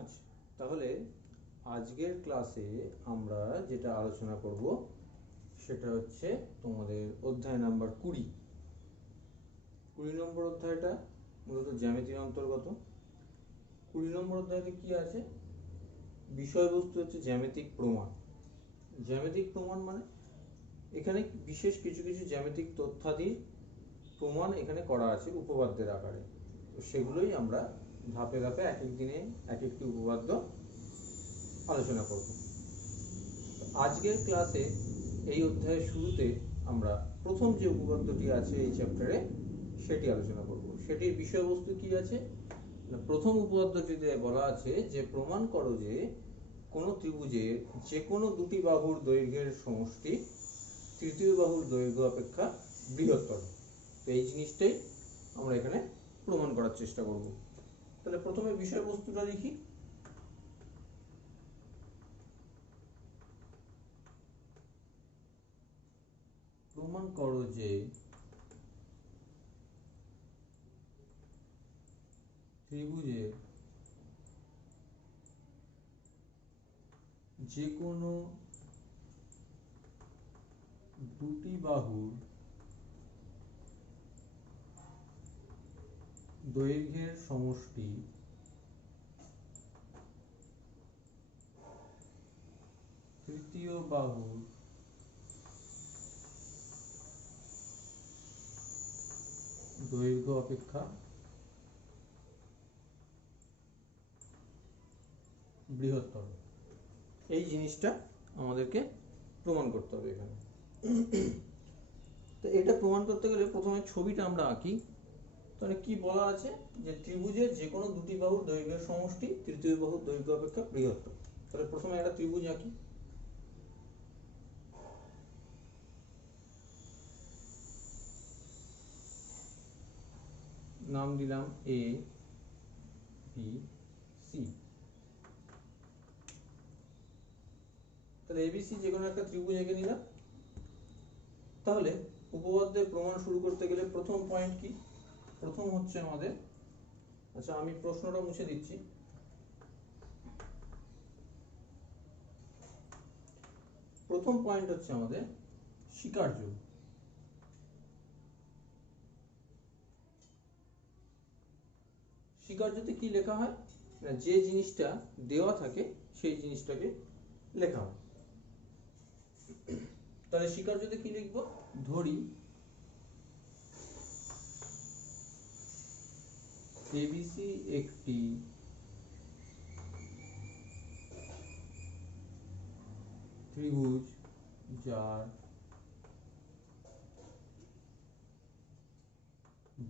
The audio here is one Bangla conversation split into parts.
আচ্ছা, তাহলে আজকের ক্লাসে আমরা যেটা আলোচনা করব সেটা হচ্ছে তোমাদের অধ্যায় নাম্বার 20 নম্বর অধ্যায়টা মূলত জ্যামিতির অন্তর্গত। 20 নম্বর অধ্যায়তে কি আছে? বিষয়বস্তু হচ্ছে জ্যামিতিক প্রমাণ। জ্যামিতিক প্রমাণ মানে এখানে বিশেষ কিছু কিছু জ্যামিতিক তথ্যাদি প্রমাণ এখানে করা আছে উপপাদ্যের আকারে। তো সেগুলোই আমরা ধাপে ধাপে এক এক দিনে এক একটি উপপাদ্য আলোচনা করব। আজকের ক্লাসে এই অধ্যায়ের শুরুতে আমরা প্রথম যে উপপাদ্যটি আছে এই চ্যাপ্টারে সেটি আলোচনা করব। সেটির বিষয়বস্তু কি আছে? প্রথম উপপাদ্যটিতে বলা আছে যে প্রমাণ করো যে কোনো ত্রিভুজের যে কোনো দুটি বাহুর দৈর্ঘ্যের সমষ্টি তৃতীয় বাহুর দৈর্ঘ্য অপেক্ষা বৃহত্তর। তো এই জিনিসটাই আমরা এখানে প্রমাণ করার চেষ্টা করব। তাহলে প্রথমে বিষয়বস্তুটা লিখি। প্রমাণ করো যে ত্রিভুজের যে কোনো দুটি বাহুর দৈর্ঘ্যের সমষ্টি তৃতীয় বাহুর দৈর্ঘ্য অপেক্ষা বৃহত্তর। এই জিনিসটা আমাদেরকে প্রমাণ করতে হবে এখানে। তো এটা প্রমাণ করতে গেলে প্রথমে ছবিটা আমরা আঁকি। তাহলে কি বলা আছে? যে ত্রিভুজের যে কোনো দুটি বাহুর দৈর্ঘ্যের সমষ্টি তৃতীয় বাহুর দৈর্ঘ্য অপেক্ষা বৃহত্তর। তাহলে প্রথমে একটা ত্রিভুজ আঁকি। নাম দিলাম এ বি সি। তাহলে এবিসি যে কোনো একটা ত্রিভুজ এঁকে নিলাম। তাহলে উপপাদ্যের প্রমাণ শুরু করতে গেলে প্রথম পয়েন্ট কি? প্রথম হচ্ছে আমাদের, আচ্ছা আমি প্রশ্নটা মুছে দিচ্ছি। প্রথম পয়েন্ট হচ্ছে আমাদের স্বীকার্য। স্বীকার্যতে কি লেখা হয়? যে জিনিসটা দেওয়া থাকে সেই জিনিসটাকে লেখা হয়। তাহলে স্বীকার্যতে কি লিখবো? ধরি এবিসি একটি ত্রিভুজ যার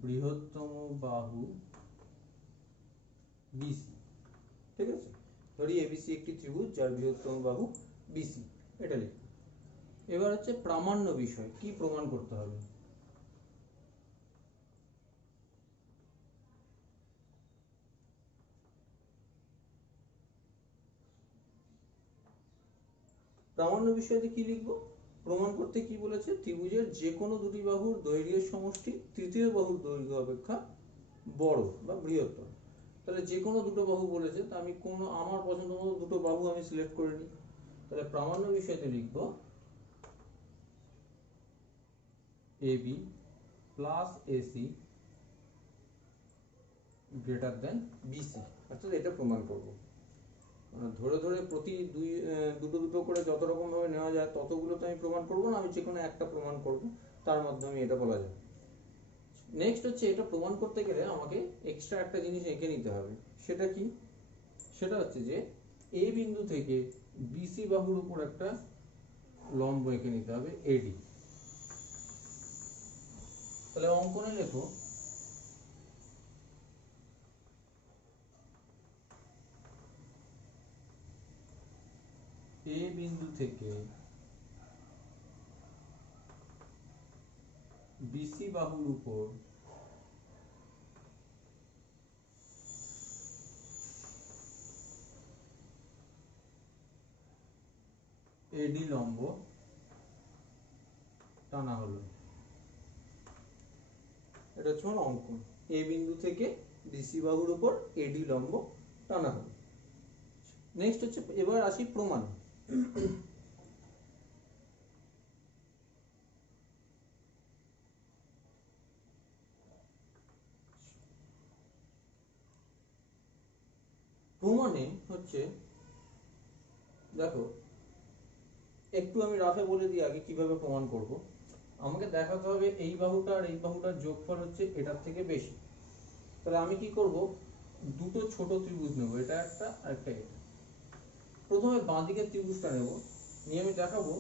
বৃহত্তম বাহু বিসি। ঠিক আছে, ধরি এবিসি একটি ত্রিভুজ যার বৃহত্তম বাহু বিসি, এটা লিখব। এবার হচ্ছে প্রামাণ্য বিষয়, কি প্রমাণ করতে হবে? প্রামাণ্য বিষয়তে কি লিখবো? প্রমাণ করতে কি বলেছে? ত্রিভুজের যে কোনো দুটি বাহুর দৈর্ঘ্যের সমষ্টি তৃতীয় বাহুর দৈর্ঘ্য অপেক্ষা বড় বা বৃহত্তর। তাহলে যে কোনো দুটো বাহু বলেছে, তা আমি কোনো আমার পছন্দ মতো দুটো বাহু আমি সিলেক্ট করে নিই। তাহলে প্রামাণ্য বিষয়তে লিখবো AB plus AC greater than BC। অর্থাৎ এটা প্রমাণ করব। ধরে ধরে প্রতি দুটো দুটো করে যত রকম ভাবে নেওয়া যায় ততগুলো তো আমি প্রমাণ করব না, আমি যে কোনো একটা প্রমাণ করব, তার মাধ্যমে এটা বলা যায়। নেক্সট হচ্ছে এটা প্রমাণ করতে গেলে আমাকে এক্সট্রা একটা জিনিস এঁকে নিতে হবে। সেটা কি? সেটা হচ্ছে যে এ বিন্দু থেকে বিসি বাহুর উপর একটা লম্ব এঁকে নিতে হবে এডি। তাহলে অঙ্কনে লেখো এ বিন্দু থেকে বিসি বাহুর উপর এডি লম্ব টানা হলো। এটা হচ্ছে অঙ্কন। এ বিন্দু থেকে বিসি বাহুর উপর এডি লম্ব টানা হলো। নেক্সট হচ্ছে, এবার আসি প্রমাণ। প্রমাণে হচ্ছে, দেখো একটু আমি রাফে বলে দিই আগে কিভাবে প্রমাণ করব। আমাকে দেখাতে হবে এই বাহুটা আর এই বাহুটার যোগফল হচ্ছে এটার থেকে বেশি। তাহলে আমি কি করব, দুটো ছোট ত্রিভুজ নেব, এটা একটা আর একটা এটা। প্রথমে বাঁ দিকের ত্রিভুজটা নেব, নিয়ে আমি দেখাবো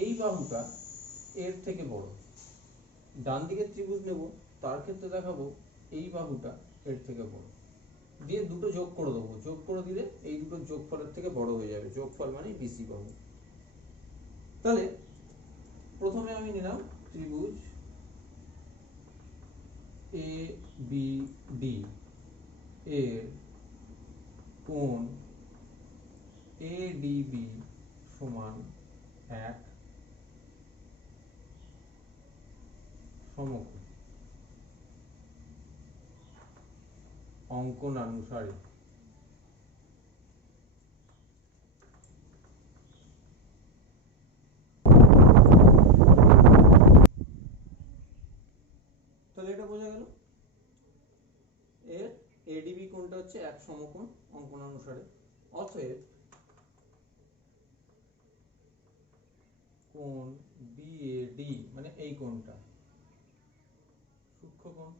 এই বাহুটা এর থেকে বড়। ডান দিকের ত্রিভুজ নেব, তার ক্ষেত্রে দেখাবো এই বাহুটা এর থেকে বড়। দিয়ে দুটো যোগ করে দেবো, যোগ করে দিলে এই দুটো যোগফলের থেকে বড় হয়ে যাবে, যোগফল মানে বিসি বাহু। তাহলে প্রথমে আমি নিলাম ত্রিভুজ এ বি ডি এর কোণ এডিবি সমান 1 সমকোণ অঙ্কনানুসারে। তাহলে এটা বোঝা গেল, এর এডিবি কোণটা হচ্ছে 1 সমকোণ অঙ্কনানুসারে। অতএব কোণ বিএডি মানে এই কোণটা সূক্ষ্মকোণ।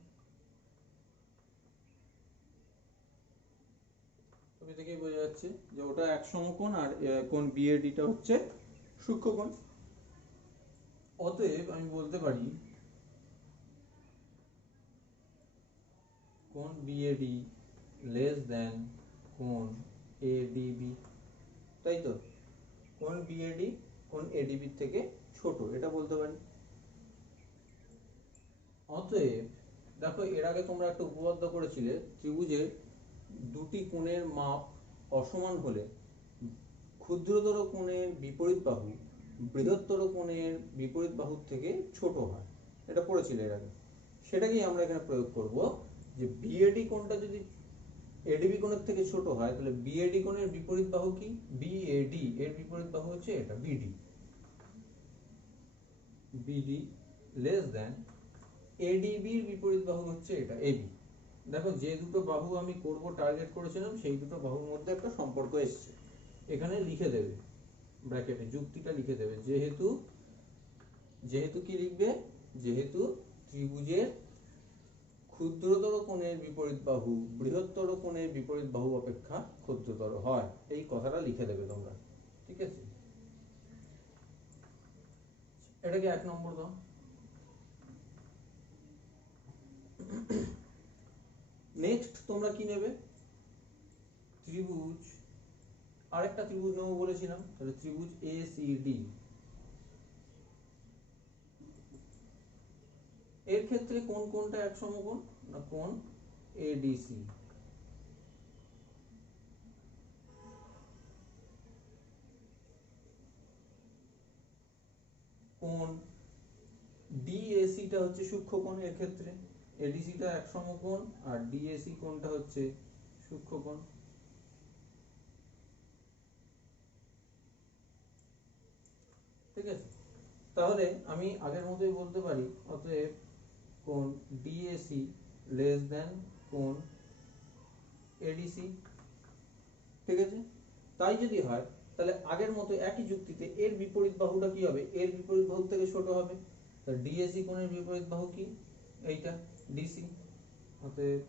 তবে থেকেই বোঝা যাচ্ছে যে ওটা 1 সমকোণ আর কোণ বিএডিটা হচ্ছে সূক্ষ্মকোণ। অতএব আমি বলতে পারি কোণ বিএডি লেস দেন কোণ এডিবি, তাই তো? কোণ বিএডি কোণ এডিবি থেকে ছোট, এটা বলতে পারি। অতএব দেখো, এর আগে তোমরা একটা উপপাদ্য করেছিলে, ত্রিভুজের দুটি কোণের মাপ অসমান হলে ক্ষুদ্রতর কোণের বিপরীত বাহু বৃহত্তর কোণের বিপরীত বাহুর থেকে ছোট হয়। এটা পড়েছিলে এর আগে। সেটাকেই আমরা এখানে প্রয়োগ করব, যে বিএডি কোণটা যদি এডিবি কোণের থেকে ছোট হয়, তাহলে বিএডি কোণের বিপরীত বাহু কি? বিএডি এর বিপরীত বাহু হচ্ছে এটা বিডি। বিডি লেস দেন এডিবির বিপরীত বাহু হচ্ছে এটা এবি। দেখো, যে দুটো বাহু আমি করব টার্গেট করেছিলাম, সেই দুটো বাহুর মধ্যে একটা সম্পর্ক এসেছে। এখানে লিখে দেবে ব্র্যাকেটে, যুক্তিটা লিখে দেবে, যেহেতু যেহেতু কি লিখবে, যেহেতু ত্রিভুজের ক্ষুদ্রতর কোণের বিপরীত বাহু বৃহত্তর কোণের বিপরীত বাহু অপেক্ষা ক্ষুদ্রতর হয়, এই কথাটা লিখে দেবে তোমরা। ঠিক আছে, এটাকে 1 নম্বর দাও। নেক্সট তোমরা কি নেবে? ত্রিভুজ, আরেকটা ত্রিভুজ নেবো বলেছিলাম, তাহলে ত্রিভুজ এসিডি। এর ক্ষেত্রে কোন কোনটা 1 সমকোণ? না, কোণ এডিসি। কোণ ডিএসিটা হচ্ছে সূক্ষ্মকোণ, এর ক্ষেত্রে এডিসিটা 1 সমকোণ আর ডিএসি কোণটা হচ্ছে সূক্ষ্মকোণ। ঠিক আছে, তাহলে আমি আগের মতোই বলতে পারি, অতএব কোণ ডিএসি লেস দেন কোণ এডিসি। ঠিক আছে, তাই যদি হয়, তাহলে আগের মতো একই যুক্তিতে এর বিপরীত বাহুটা কি হবে? এর বিপরীত বাহু থেকে ছোট হবে। তাহলে ডিএসি কোণের বিপরীত বাহু কি? এইটা ডিসি। অতএব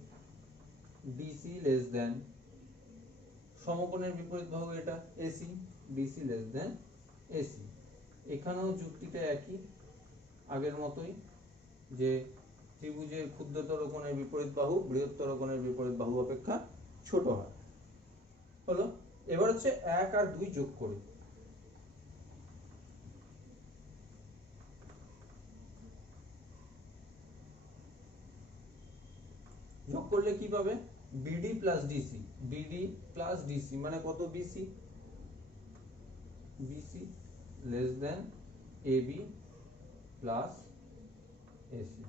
ডিসি লেস দেন সমকোণের বিপরীত বাহু এটা AC, DC less than AC. এখানেও যুক্তিটা একই, আগের মতোই, যে ত্রিভুজের ক্ষুদ্রতর কোণের বিপরীত বাহু বৃহত্তর কোণের বিপরীত বাহু অপেক্ষা ছোট হয়। হলো, এবার হচ্ছে 1 আর 2 যোগ করি। যোগ করলে কি পাবে? BD plus DC. BD plus DC মানে কত? BC. BC less than AB plus AC.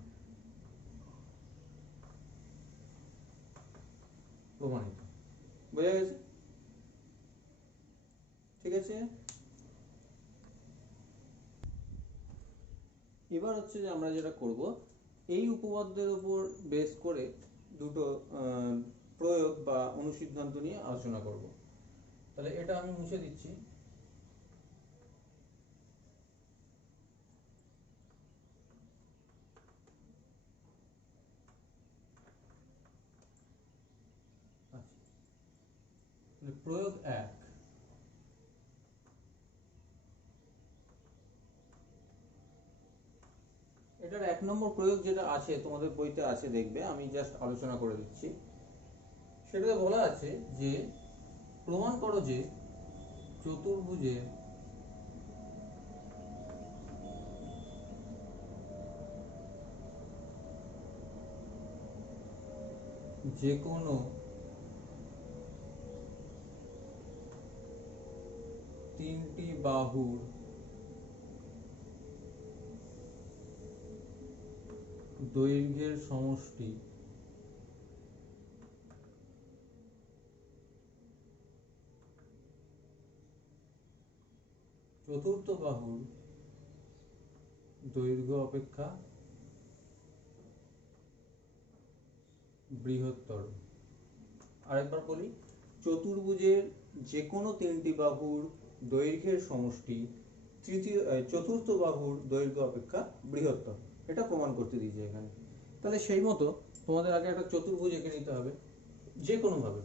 প্রমাণিত। বোঝা গেছে? ঠিক আছে। এবার হচ্ছে যে আমরা যেটা করব, এই উপপাদ্যের উপর বেস করে দুটো প্রয়োগ বা অনুসিদ্ধান্ত নিয়ে আলোচনা করব। তাহলে এটা আমি মুছে দিচ্ছি। প্রয়োগ 1, এটার 1 নম্বর প্রয়োগ যেটা আছে তোমাদের বইতে আছে, দেখবে আমি জাস্ট আলোচনা করে দিচ্ছি। সেটাতে বলা আছে যে প্রমাণ করো যে চতুর্ভুজের যে কোনো তিনটি বাহুর দৈর্ঘ্যের সমষ্টি চতুর্থ বাহুর দৈর্ঘ্য অপেক্ষা বৃহত্তর। আরেকবার বলি, চতুর্ভুজের যে কোনো তিনটি বাহুর দৈর্ঘ্যের সমষ্টি চতুর্থ বাহুর দৈর্ঘ্য অপেক্ষা বৃহত্তর, এটা প্রমাণ করতে দিয়েছে এখানে। তাহলে সেই মতো তোমাদের আগে একটা চতুর্ভুজ এঁকে নিতে হবে, যে কোনো ভাবে,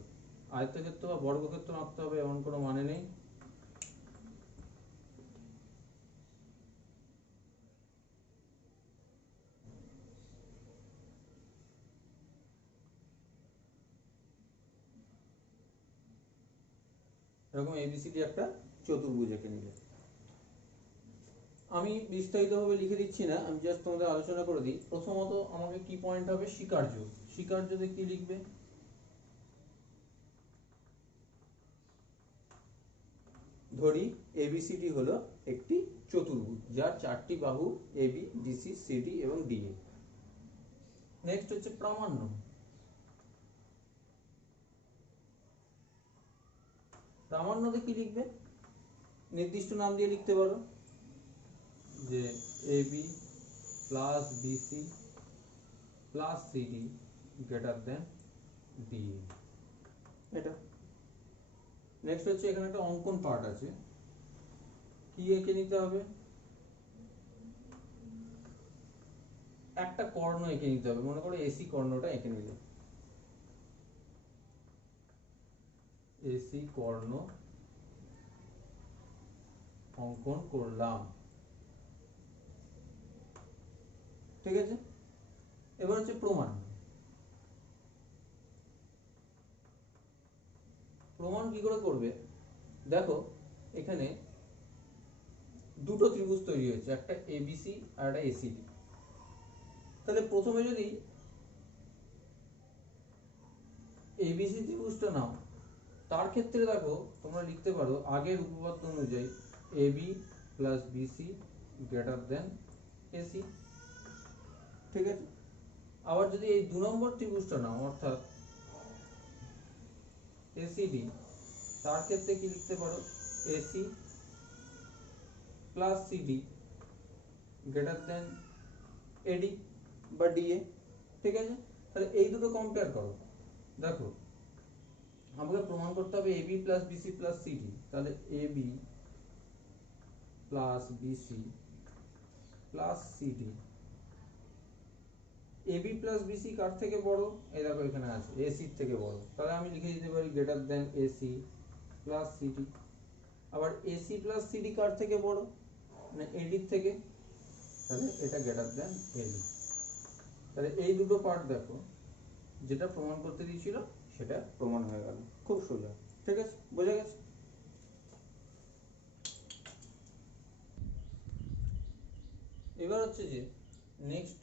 আয়তক্ষেত্র বা বর্গক্ষেত্র আঁকতে হবে এমন কোনো মানে নেই। এরকম এবিসিডি একটা চতুর্ভুজ এঁকে নিলে। আমি বিস্তারিতভাবে লিখে দিচ্ছি না, আমি জাস্ট তোমাদের আলোচনা করে দিই। প্রথমত আমাকে কি পয়েন্ট হবে, স্বীকার্য। স্বীকার্যতে কি লিখবে, ধরি এবিসিডি হলো একটি চতুর্ভুজ যার 4টি বাহু এবি, ডিসি, সিডি এবং ডিএ। নেক্সট হচ্ছে প্রামাণ্য। প্রামাণ্যতে কি লিখবে, নির্দিষ্ট নাম দিয়ে লিখতে পারো, যে AB plus BC plus CD greater than DA, এটা। নেক্সট হচ্ছে এখানে একটা অঙ্কন পার্ট আছে, কি এঁকে নিতে হবে, একটা কর্ণ এঁকে নিতে হবে। মনে করো এসি কর্ণটা এঁকে নিলে, এসি কর্ণ অঙ্কন করলাম, ঠিক আছে। এবার হচ্ছে প্রমাণ। প্রমাণ কি করে করবে, দেখো এখানে দুটো ত্রিভুজ তৈরি হয়েছে, একটা এবিসি আর একটা এসিডি। তাহলে প্রথমে যদি এবিসি ত্রিভুজটা নাও, তার ক্ষেত্রে দেখো তোমরা লিখতে পারো আগের উপপাদ্য অনুযায়ী AB plus BC greater than AC, ঠিক আছে। আবার যদি এই 2 নম্বর ত্রিভুজটা নাও, অর্থাৎ এসিডি, তার ক্ষেত্রে কি লিখতে পারো, AC plus CD greater than AD বা ডিএ, ঠিক আছে। তাহলে এই দুটো কম্পেয়ার করো, দেখো আমাকে প্রমাণ করতে হবে AB plus BC plus CD. তাহলে AB plus BC plus CD, AB plus BC কার থেকে বড়, এই দেখো এখানে আছে এসির থেকে বড়, তাহলে আমি লিখে দিতে পারি greater than AC plus CD. আবার এসি প্লাস সিডি কার থেকে বড়, মানে এডির থেকে, তাহলে এটা গ্রেটার দেন এডি। তাহলে এই দুটো পার্ট দেখো, যেটা প্রমাণ করতে দিয়েছিল সেটা প্রমাণ হয়ে গেল, খুব সোজা, ঠিক আছে, বোঝা গেছে। এবার হচ্ছে যে নেক্সট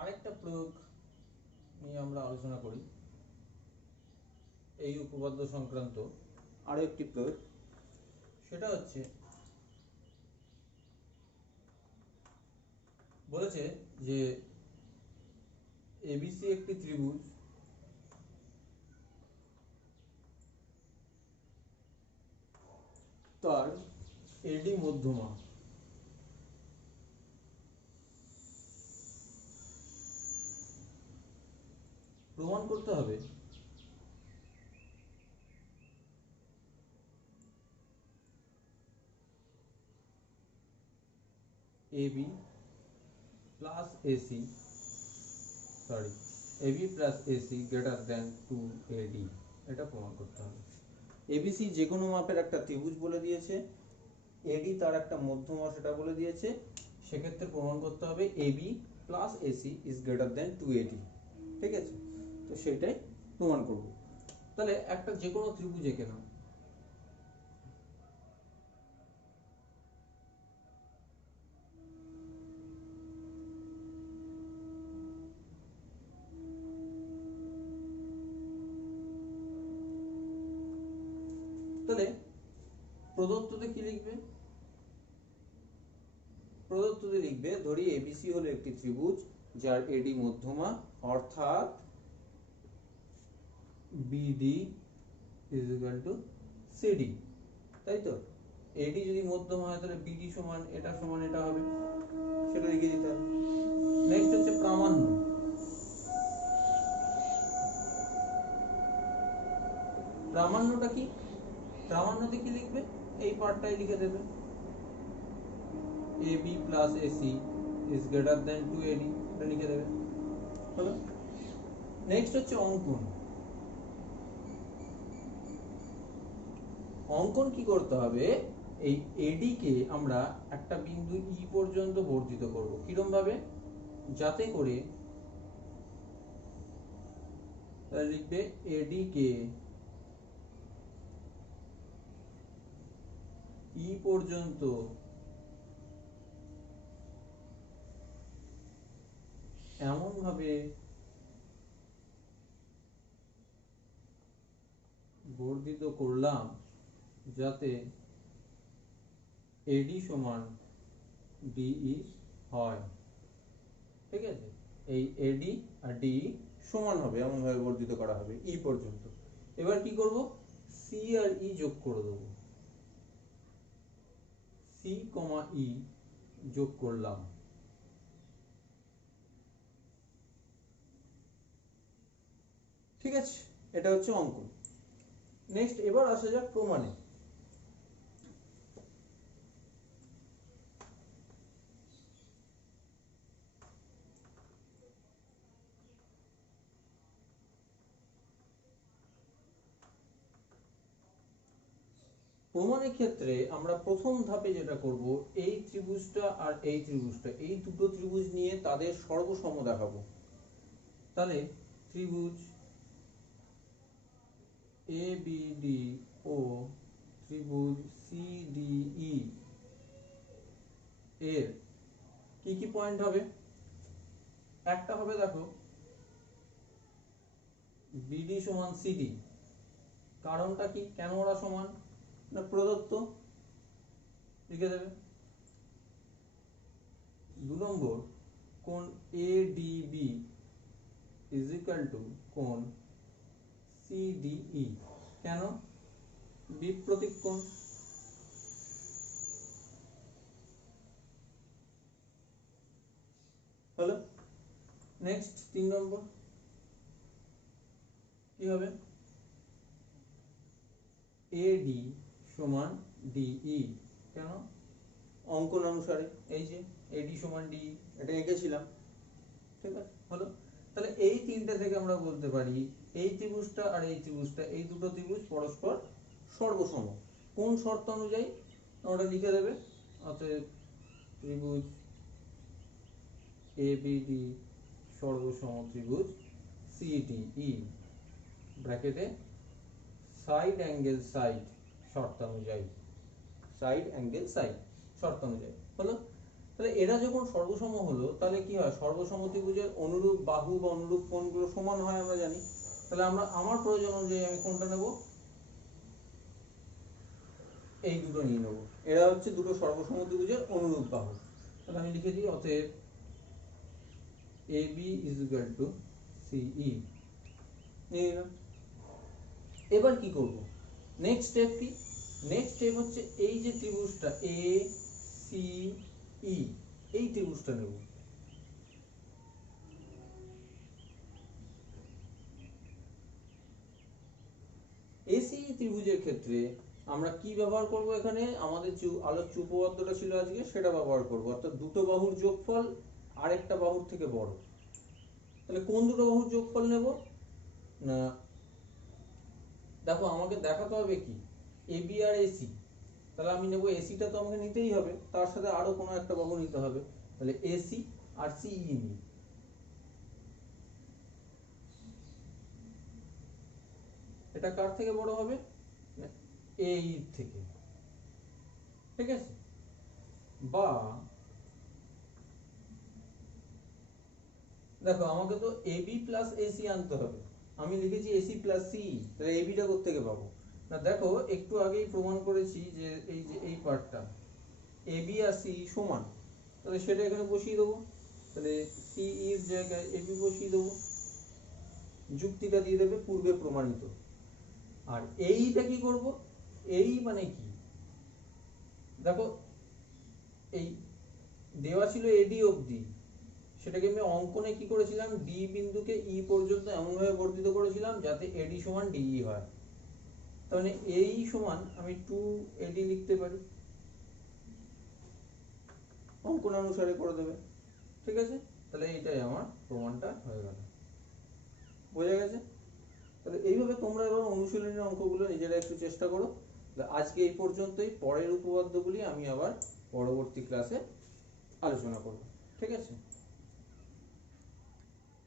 আরেকটা প্রয়োগ নিয়ে আমরা আলোচনা করি, এই উপপাদ্য সংক্রান্ত আরো একটি প্রয়োগ। সেটা হচ্ছে বলেছে যে এবিসি একটি ত্রিভুজ তার এডি মধ্যমা প্রমাণ করতে হবে AB plus AC AB plus AC greater than 2AD, এটা প্রমাণ করতে হবে। এবিসি যে কোনো মাপের একটা ত্রিভুজ বলে দিয়েছে, এডি তার একটা মধ্যমা সেটা বলে দিয়েছে, সেক্ষেত্রে প্রমাণ করতে হবে AB plus AC is greater than 2AD। ঠিক আছে, তো সেটাই প্রমাণ করব। তাহলে একটা যে কোনো ত্রিভুজ এঁকে নাও। তাহলে প্রদত্ততে কি লিখবে? প্রদত্ততে লিখবে, ধরি এবিসি হলো একটি ত্রিভুজ যার এডি মধ্যমা, অর্থাৎ BD is equal to CD, তাই তো? এডি যদি মধ্যমা হয় তাহলে বিডি সমান এটা হবে, সেটা লিখে দিতে হবে। নেক্সট হচ্ছে প্রামাণ্য। প্রামাণ্যটা কি? প্রামাণ্যতে কি লিখবে? এই পার্টটাই লিখে দেবে, AB plus AC is greater than 2AD, এটা লিখে দেবে। হলো। নেক্সট হচ্ছে অঙ্কন। অঙ্কন কি করতে হবে? এই AD কে আমরা একটা বিন্দু E পর্যন্ত বর্ধিত করব। কিরকম ভাবে? যাতে করে লিখবে AD কে E পর্যন্ত এমন ভাবে বর্ধিত করলাম যাতে AD সমান DE হয়। ঠিক আছে, এই AD আর DE সমান হবে এমন ভাবে বর্ধিত করা হবে E পর্যন্ত। এবার কি করব? C আর E যোগ করে দেব। C, E যোগ করলাম। ঠিক আছে, এটা হচ্ছে অঙ্কন। নেক্সট এবার আসা যাক প্রমাণে। প্রমাণের ক্ষেত্রে আমরা প্রথম ধাপে যেটা করব, এই ত্রিভুজটা আর এই ত্রিভুজটা, এই দুটো ত্রিভুজ নিয়ে তাদের সর্বসম দেখাবো। তাহলে ত্রিভুজ ABD ও ত্রিভুজ CDE এর কি কি পয়েন্ট হবে? একটা হবে, দেখো, BD সমান CD। কারণটা কি? কেন ওরা সমান? না প্রদত্ত, লিখে দেবে। 2 নম্বর, কোণ ADB ইজ ইকুয়াল টু কোণ CDE। কেন? বিপ্রতীক কোণ। হলো। নেক্সট 3 নম্বর কি হবে? AD সমান DE। কেন? অঙ্কন অনুসারে এই যে AD সমান DE, এটা এঁকেছিলাম। ঠিক আছে, হলো। তাহলে এই তিনটা থেকে আমরা বলতে পারি এই ত্রিভুজটা আর এই ত্রিভুজটা, এই দুটো ত্রিভুজ পরস্পর সর্বসম। কোন শর্ত অনুযায়ী? ওটা লিখে দেবে। অতএব ত্রিভুজ ABD সর্বসম ত্রিভুজ CDE ব্র্যাকেটে সাইড অ্যাঙ্গেল সাইড শর্তানুযায়ী, সাইড অ্যাঙ্গেল সাইড শর্তানুযায়ী। হলো। তাহলে এরা যখন সর্বসম হলো, তাহলে কি হয়? সর্বসম ত্রিভুজের অনুরূপ বাহু বা অনুরূপ কোণগুলো সমান হয় আমরা জানি। তাহলে আমার প্রয়োজন অনুযায়ী আমি কোনটা নেব? এই দুটো নিয়ে নেব। এরা হচ্ছে দুটো সর্বসম ত্রিভুজের অনুরূপ বাহু। তাহলে আমি লিখে দিই, অতএব AB is equal to CE। এবার কি করব? নেক্সট স্টেপ কি? নেক্সট স্টেপ হচ্ছে এই যে ত্রিভুজটা এ সি ই, এই ত্রিভুজটা নেব। এসি ত্রিভুজের ক্ষেত্রে আমরা কি ব্যবহার করব, এখানে আমাদের আলোচ্য উপপাদ্যটা ছিল আজকে, সেটা ব্যবহার করব, অর্থাৎ দুটো বাহুর যোগফল আরেকটা বাহুর থেকে বড়। তাহলে কোন দুটো বাহুর যোগফল নেব না, দেখো আমাকে দেখাতে হবে কি এবি আর এসি, তাহলে আমি নেব এসিটা, তো আমাকে নিতেই হবে, তার সাথে আরো কোনো একটা বাহু নিতে হবে, তাহলে এসি আর সিই নিই। এটা কার থেকে বড় হবে, এই থেকে, ঠিক আছে। বা দেখো আমাকে তো এবি প্লাস এসি আনতে হবে, আমি লিখেছি এসি প্লাস সি, তাহলে এবিটা কোত্থেকে পাবো না, দেখো একটু আগেই প্রমাণ করেছি যে এই পার্টটা এবি আর সি সমান, তাহলে সেটা এখানে বসিয়ে দেবো, তাহলে সি এর জায়গায় এবি বসিয়ে দেবো, যুক্তিটা দিয়ে দেবে পূর্বে প্রমাণিত। আর এইটা কি করব, এই মানে কি, দেখো এই দেওয়া ছিল এডি অবধি, সেটাকে আমি অঙ্কনে কি করেছিলাম, ডি বিন্দুকে ই পর্যন্ত এমনভাবে বর্ধিত করেছিলাম যাতে এডি সমান ডিই হয়, তাহলে এই সমান আমি 2AD লিখতে পারি, অঙ্কন অনুসারে করে দেবে, ঠিক আছে। তাহলে এইটাই আমার প্রমাণটা হয়ে গেল, বোঝা গেছে। তাহলে এইভাবে তোমরা এবার অনুশীলনের অঙ্কগুলো নিজেরা একটু চেষ্টা করো। আজকে এই পর্যন্তই, পরের উপপাদ্যগুলি আমি আবার পরবর্তী ক্লাসে আলোচনা করব, ঠিক আছে।